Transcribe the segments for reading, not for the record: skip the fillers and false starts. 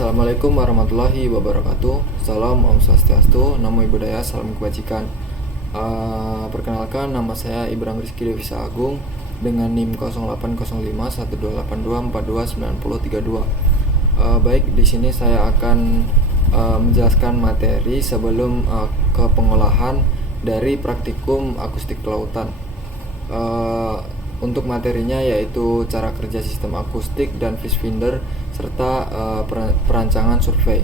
Assalamualaikum warahmatullahi wabarakatuh. Salam Om Swastiastu, Namo Buddhaya, salam kebajikan. Perkenalkan, nama saya Ibrahim Rizky Devisa Agung dengan NIM 0805 1282 4290 baik, di sini saya akan menjelaskan materi sebelum ke pengolahan dari praktikum akustik kelautan. Untuk materinya yaitu cara kerja sistem akustik dan fish finder serta perancangan survei.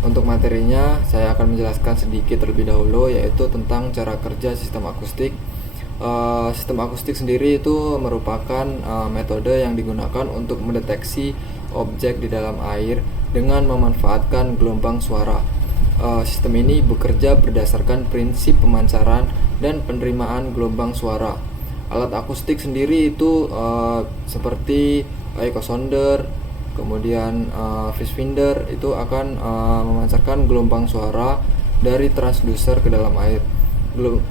Untuk materinya saya akan menjelaskan sedikit terlebih dahulu, yaitu tentang cara kerja sistem akustik. Sistem akustik sendiri itu merupakan metode yang digunakan untuk mendeteksi objek di dalam air dengan memanfaatkan gelombang suara. Sistem ini bekerja berdasarkan prinsip pemancaran dan penerimaan gelombang suara. Alat akustik sendiri itu seperti echo sounder, kemudian fish finder itu akan memancarkan gelombang suara dari transducer ke dalam air.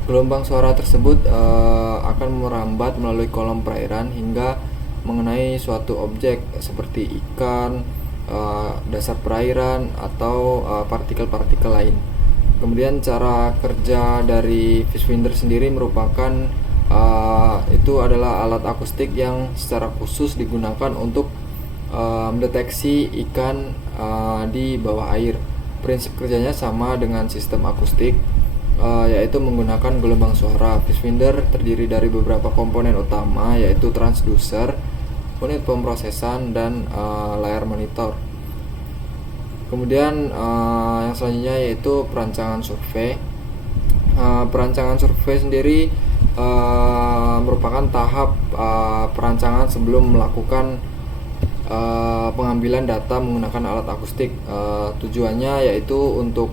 Gelombang suara tersebut akan merambat melalui kolom perairan hingga mengenai suatu objek seperti ikan, dasar perairan, atau partikel-partikel lain. Kemudian cara kerja dari fish finder sendiri merupakan itu adalah alat akustik yang secara khusus digunakan untuk mendeteksi ikan di bawah air. Prinsip kerjanya sama dengan sistem akustik, yaitu menggunakan gelombang suara. Fish finder terdiri dari beberapa komponen utama, yaitu transducer, unit pemrosesan, dan layar monitor. Kemudian yang selanjutnya yaitu perancangan survei. Perancangan survei sendiri merupakan tahap perancangan sebelum melakukan pengambilan data menggunakan alat akustik. Tujuannya yaitu untuk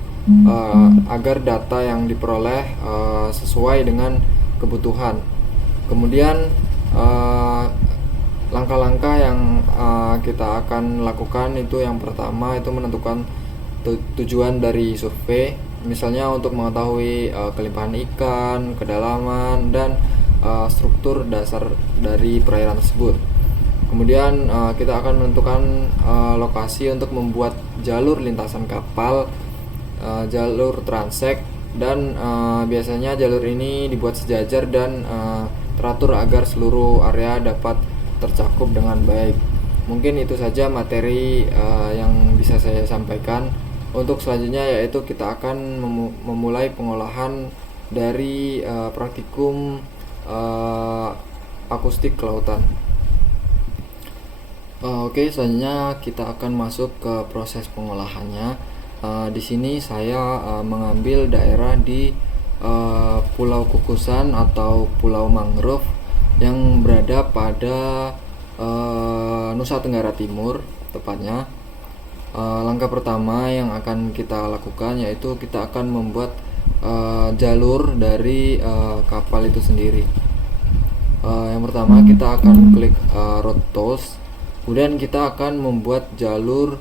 agar data yang diperoleh sesuai dengan kebutuhan. Kemudian langkah-langkah yang kita akan lakukan itu, yang pertama itu menentukan tujuan dari survei, misalnya untuk mengetahui kelimpahan ikan, kedalaman, dan struktur dasar dari perairan tersebut. Kemudian kita akan menentukan lokasi untuk membuat jalur lintasan kapal, jalur transek, dan biasanya jalur ini dibuat sejajar dan teratur agar seluruh area dapat tercakup dengan baik. Mungkin itu saja materi yang bisa saya sampaikan. Untuk selanjutnya yaitu kita akan memulai pengolahan dari praktikum akustik kelautan. Oke, selanjutnya kita akan masuk ke proses pengolahannya. Di sini saya mengambil daerah di Pulau Kukusan atau Pulau Mangrove yang berada pada Nusa Tenggara Timur tepatnya. Langkah pertama yang akan kita lakukan yaitu kita akan membuat jalur dari kapal itu sendiri. Yang pertama kita akan klik road tools, kemudian kita akan membuat jalur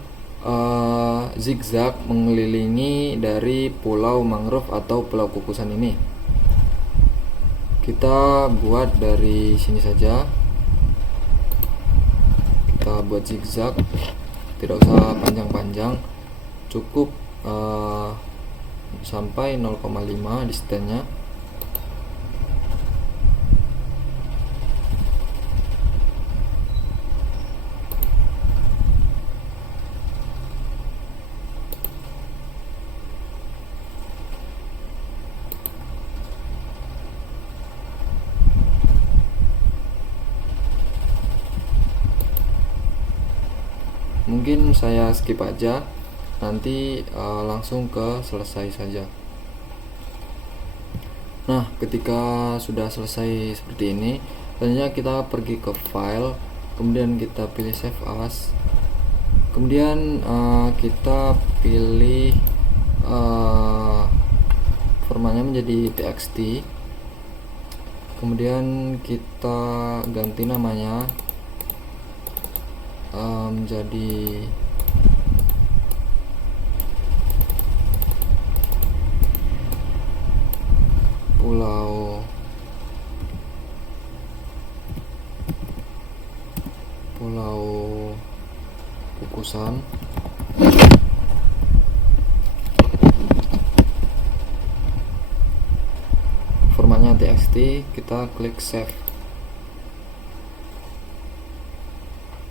zigzag mengelilingi dari Pulau Mangrove atau Pulau Kukusan ini. Kita buat dari sini saja, kita buat zigzag, tidak usah panjang-panjang, cukup sampai 0,5 distannya. Mungkin saya skip aja, nanti langsung ke selesai saja. Nah, ketika sudah selesai seperti ini, selanjutnya kita pergi ke file, kemudian kita pilih save as, kemudian kita pilih formatnya menjadi txt, kemudian kita ganti namanya menjadi Pulau penghapusan. Formatnya txt, kita klik save.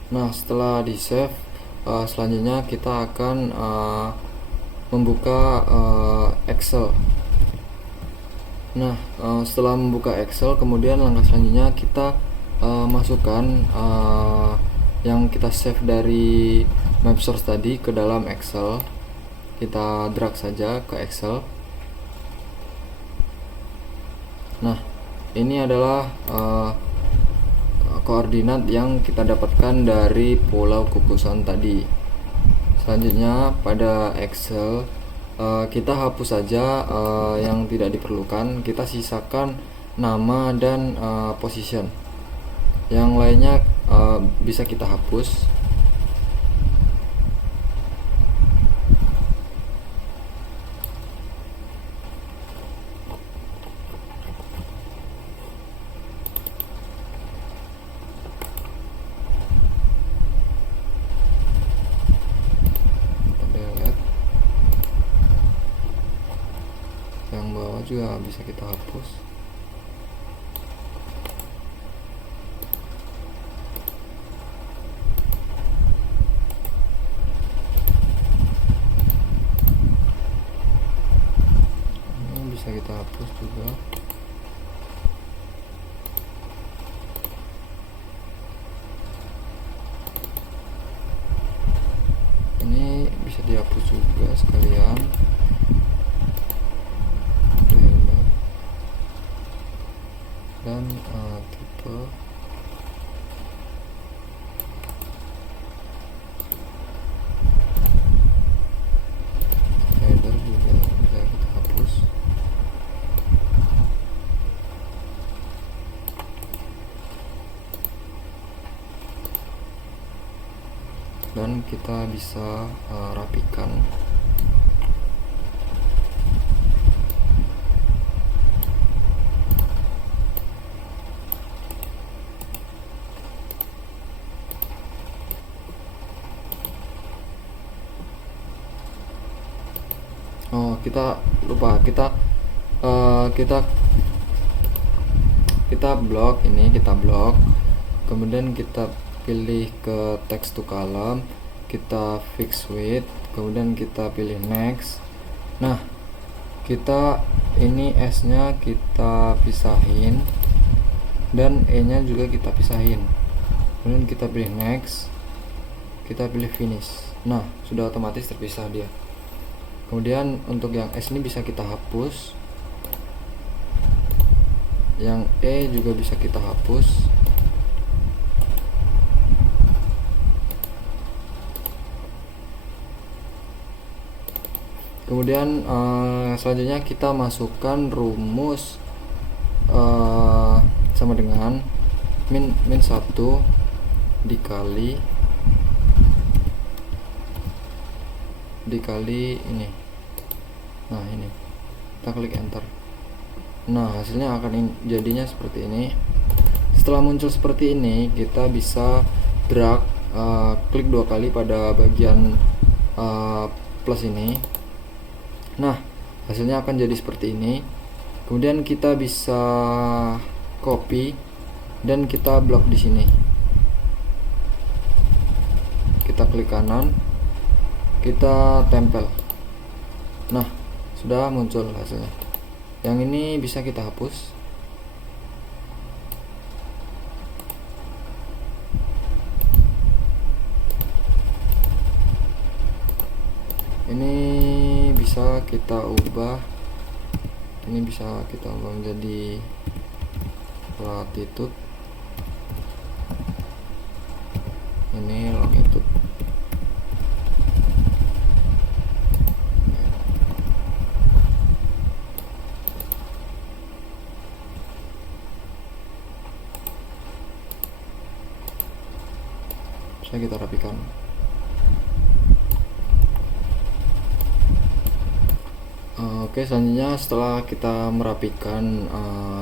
Nah, setelah di save, selanjutnya kita akan membuka Excel. Nah, setelah membuka Excel, kemudian langkah selanjutnya kita masukkan yang kita save dari map source tadi ke dalam Excel. Kita drag saja ke Excel. Nah, ini adalah koordinat yang kita dapatkan dari pulau kukusan tadi. Selanjutnya pada Excel kita hapus saja yang tidak diperlukan, kita sisakan nama dan position. Yang lainnya bisa kita hapus. Yang bawah juga bisa kita hapus. Ini bisa kita hapus juga. Ini bisa dihapus juga sekalian. Dan tipe header juga bisa kita hapus. Dan kita bisa rapikan. Oh, kita lupa, kita blok ini, kita blok, kemudian kita pilih ke text to column, kita fix width, kemudian kita pilih next. Nah, kita ini S nya kita pisahin dan E nya juga kita pisahin, kemudian kita pilih next, kita pilih finish. Nah, sudah otomatis terpisah dia. Kemudian untuk yang S ini bisa kita hapus, yang E juga bisa kita hapus. Kemudian selanjutnya kita masukkan rumus sama dengan min 1 dikali ini. Nah, ini kita klik enter. Nah, hasilnya akan jadinya seperti ini. Setelah muncul seperti ini, kita bisa drag, klik 2 kali pada bagian plus ini. Nah, hasilnya akan jadi seperti ini. Kemudian kita bisa copy dan kita blok di sini. Kita klik kanan, kita tempel. Nah, sudah muncul hasilnya. Yang ini bisa kita hapus. Ini bisa kita ubah. Ini bisa kita ubah menjadi latitude. Ini longitude. Bisa kita rapikan. Oke, selanjutnya setelah kita merapikan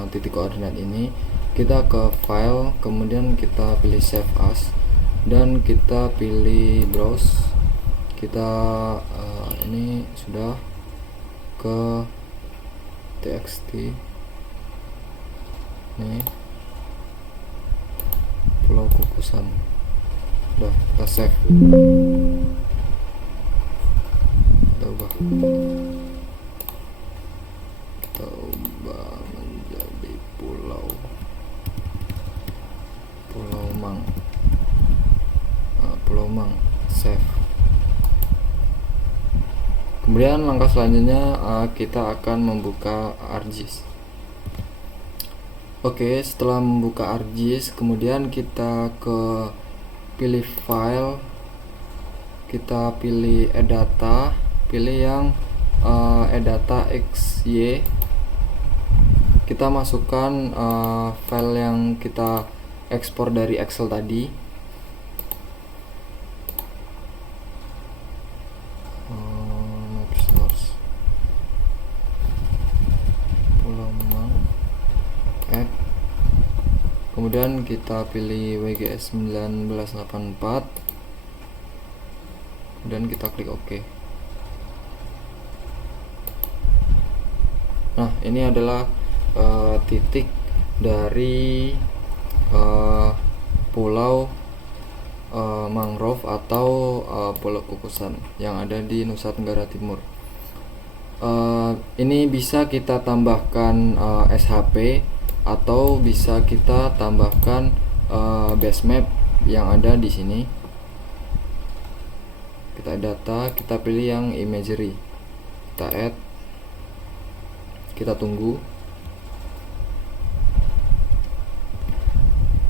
titik koordinat ini, kita ke file, kemudian kita pilih save as. dan kita pilih browse. Kita ini sudah ke txt nih, Pulau Kukusan. Udah, kita save, kita ubah menjadi Pulau Mang. Pulau Mang, save. Kemudian langkah selanjutnya kita akan membuka ArcGIS. Oke, setelah membuka ArcGIS, kemudian kita ke pilih file, kita pilih edata, pilih yang edata XY. Kita masukkan file yang kita ekspor dari Excel tadi. Kemudian kita pilih WGS 1984 dan kita klik OK. Nah, ini adalah titik dari pulau mangrove atau Pulau Kukusan yang ada di Nusa Tenggara Timur. Ini bisa kita tambahkan SHP atau bisa kita tambahkan base map yang ada di sini. Kita data, kita pilih yang imagery, kita add, kita tunggu.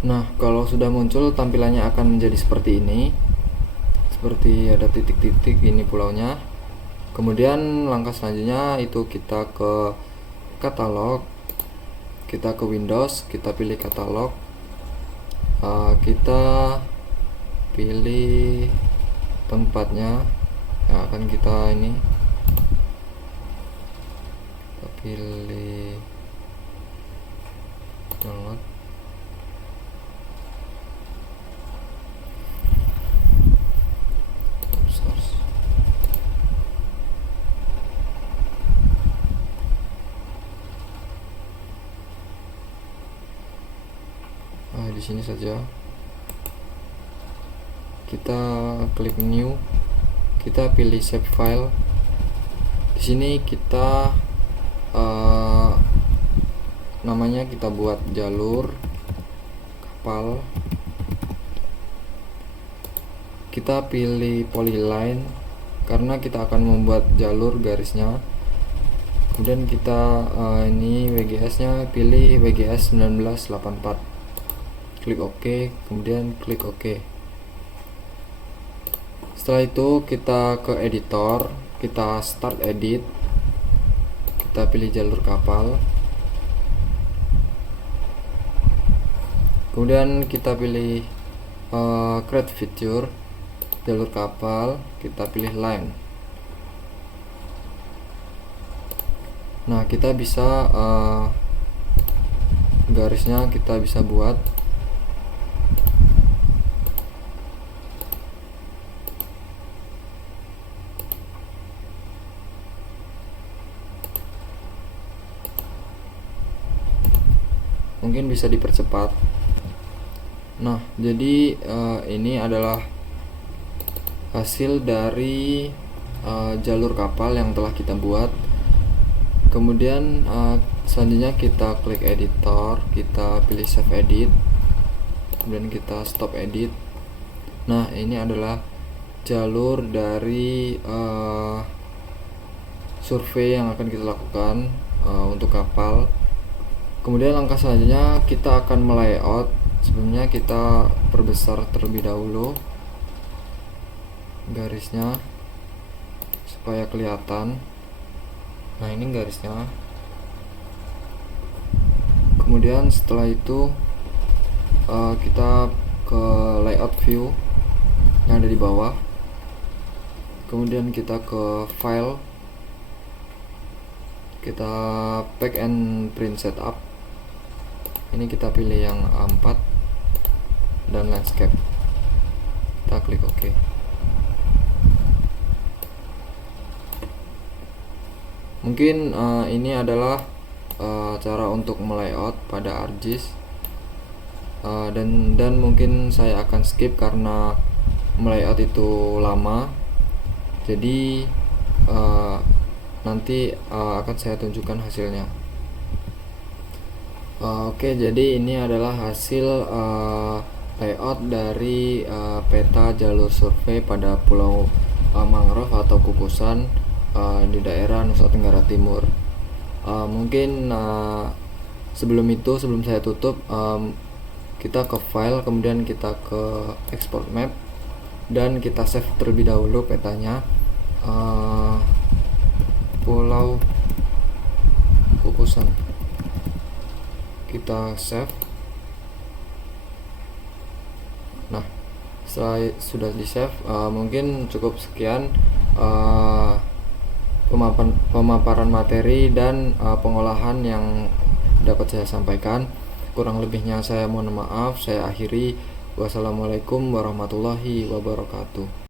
Nah, kalau sudah muncul tampilannya akan menjadi seperti ini, seperti ada titik-titik, ini pulaunya. Kemudian langkah selanjutnya itu kita ke katalog, kita ke Windows, kita pilih katalog, kita pilih tempatnya yang akan kita ini, kita pilih download. Di sini saja kita klik new, kita pilih save file. Di sini kita namanya kita buat jalur kapal, kita pilih polyline karena kita akan membuat jalur garisnya. Kemudian kita ini WGS nya pilih WGS 1984, klik OK, kemudian klik OK. Setelah itu kita ke editor, kita start edit, kita pilih jalur kapal, kemudian kita pilih create feature, jalur kapal, kita pilih line. Nah, kita bisa garisnya kita bisa buat. Mungkin bisa dipercepat. Nah, jadi ini adalah hasil dari jalur kapal yang telah kita buat. Kemudian selanjutnya kita klik editor, kita pilih save edit, kemudian kita stop edit. Nah, ini adalah jalur dari survei yang akan kita lakukan untuk kapal. Kemudian langkah selanjutnya kita akan melayout. Sebelumnya kita perbesar terlebih dahulu garisnya supaya kelihatan. Nah, ini garisnya. Kemudian setelah itu kita ke layout view yang ada di bawah. Kemudian kita ke file, kita pack and print setup. Ini kita pilih yang A4 dan landscape. kita klik OK. Mungkin ini adalah cara untuk melayout pada ArcGIS, dan mungkin saya akan skip karena melayout itu lama, jadi nanti akan saya tunjukkan hasilnya. Oke, jadi ini adalah hasil layout dari peta jalur survei pada Pulau Mangrove atau Kukusan di daerah Nusa Tenggara Timur. Mungkin sebelum saya tutup, kita ke file, kemudian kita ke export map, dan kita save terlebih dahulu petanya. Pulau Kukusan, kita save. Nah, setelah sudah di save, mungkin cukup sekian pemaparan materi dan pengolahan yang dapat saya sampaikan. Kurang lebihnya saya mohon maaf. Saya akhiri. Wassalamualaikum warahmatullahi wabarakatuh.